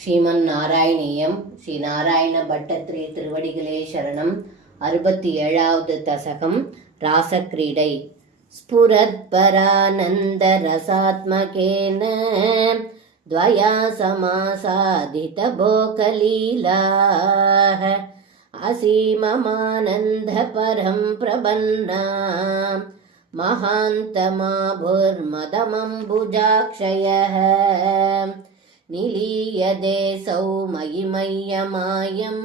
ஸ்ரீமன்னாராயணீயம் ஸ்ரீ நாராயண பட்டத்திரி திருவடிகளே சரணம். 67வது தசகம் ராசக்கிரீடை. ஸ்புரத்பரானந்த ரசாத்மகேன த்வயா சமாசாதித போகலீலாஹ அசீமமானந்த பரம் பிரபன்னா மகாந்தமாபுர்மதமம்புஜாக்ஷயः நிலீயதேசௌ மயிமய்யமாயம்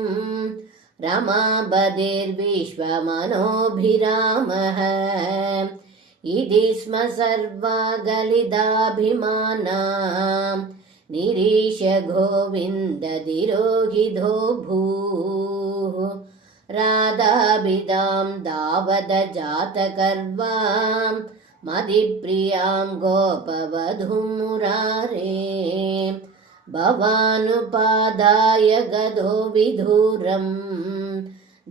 ரமாபதிர்விஸ்வமனோபிராமः இதி ஸ்ம சர்வாகலிதாபிமானாம் நிரீஷ்ய கோவிந்ததிரோகிதோ பூः ராதாபிதாம் தாவத ஜாதகர்வாம் மதிப்ரியாம் கோபவதும் முராரே பவானுபாதாய கதோ விதூரம்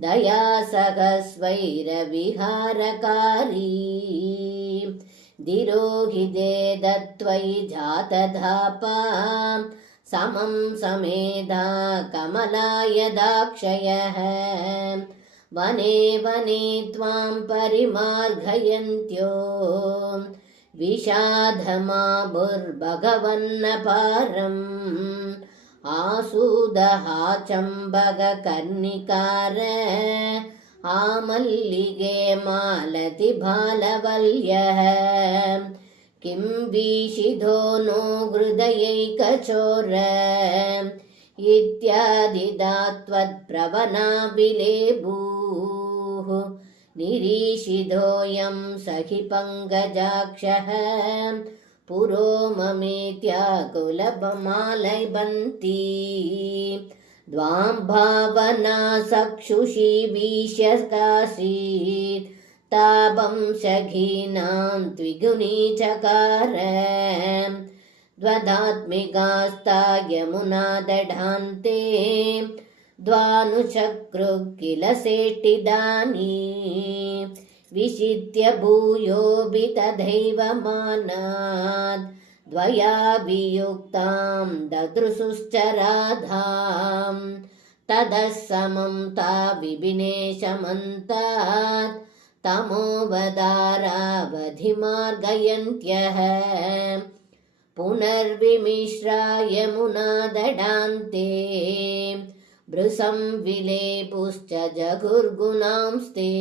தயாசகஸ்வைரவிஹாரகாரி திரோஹிதே தத்வயி ஜாததாபாம் சமம் சமேதா கமலாயதாக்ஷயः வனே வனே த்வாம் பரிமார்கயந்த்யோ விஷாதமாபுர்பகவன்னபாரம் ஆசூதஹ சம்பககர்ணிகார ஆமல்லிகே மாலதி பாலவல்யः கிம் வீஷிதோ நோ ஹிருதயைகச்சோர இத்யாதிதாத்வத்ப்ரவனாபிலேபூः நிரீஷிதோயம் சகி பங்கஜாக்ஷः புரோ மமேத்யாகுலபமாலைபந்தி த்வாம் பாவனா சக்ஷுஷி வீஷ்யகாசீத் தாபம் சகீனாம் த்விகுணீச்சகார த்வதாத்மிகாஸ்தா யமுனா தடாந்தே த்வானுசக்ரு கில சேட்டிதானி விசித்ய பூயோபி ததைவ மானாத் த்வயா வியுக்தாம் தத்ருசுஷ்சராதாம் ததः சமம் தா விபினேஷமந்தாத் தமோவதாராவதிமார்கயந்த்யः புனர்விமிஷ்ரா யமுனா தடாந்தே ப்ருசம் விலேபுश्च ஜகுர்குணாம்ஸ்தே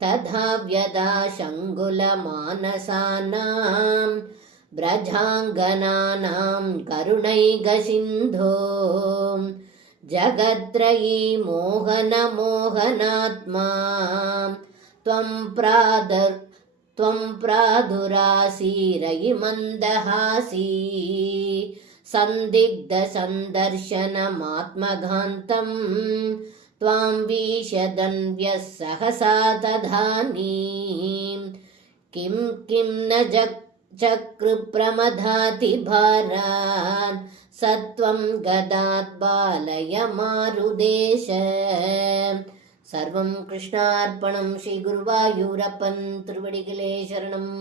ததா व्यदाशङ्गुलमानसानां व्रजाङ्गनानां करुणैकसिन्धो जगत्त्रयी मोहनमोहनात्मा त्वं प्रादुरासीरयि मन्दहासी सन्दिग्धसन्दर्शनमात्मघान्तं त्वां विशदन्व्यः सहसा तदानीं किं किं न चक्रुप्रमदाति भारान् सत्वं गदात् बालय मारुदेश. सर्वं कृष्णार्पणं. श्री गुरुवायूरप्पन तिरुवडिगले शरणम्.